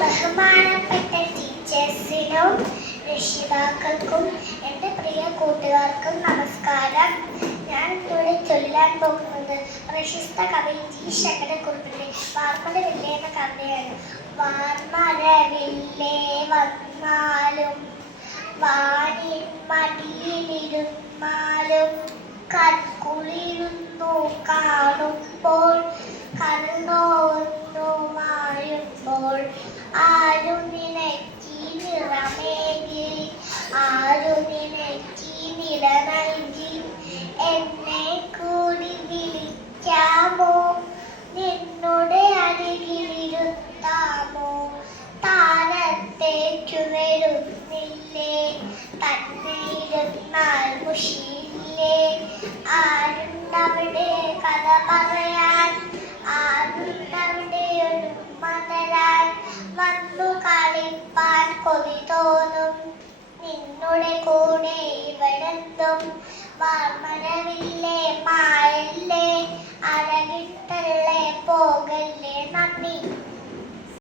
ബഹുമാനപ്പെട്ട ടീച്ചേഴ്സിനും രക്ഷിതാക്കൾക്കും എൻ്റെ പ്രിയ കൂട്ടുകാർക്കും നമസ്കാരം. ഞാൻ ഇവിടെ ചൊല്ലാൻ പോകുന്നത് പ്രശസ്ത കവി ജി ശങ്കരക്കുറുപ്പിൻ്റെ വാർമഴവില്ലേ എന്ന കവിതയാണ്. വാർമഴവില്ലേ വന്നാലും വാനിൻ മടിയിലിരുന്നാലും കൺകുളിരുന്നു കാണുമ്പോൾ കണ്ണോന്നു മായുമ്പോൾ ആരു നിനക്കി നിറമേകി ആരു നിനക്കി നില നൽകി എന്നെ കൂടി വിളിക്കാമോ നിന്നുടെ അരികിലിരുത്താമോ താരത്തേക്കു വരുന്നില്ലേ തന്നെ ഇരുന്നാൽ മുഷിയില്ലേ ആരുണ്ടവിടെ കഥ പറയാൻ ആരുണ്ടവിടെ ഒരു മതരാൻ വന്നു കളിപ്പാൻ കൊതി തോന്നും നിന്നുടെ കൂടെ ഇവിടെത്തും വാർമഴവില്ലേ മായല്ലേ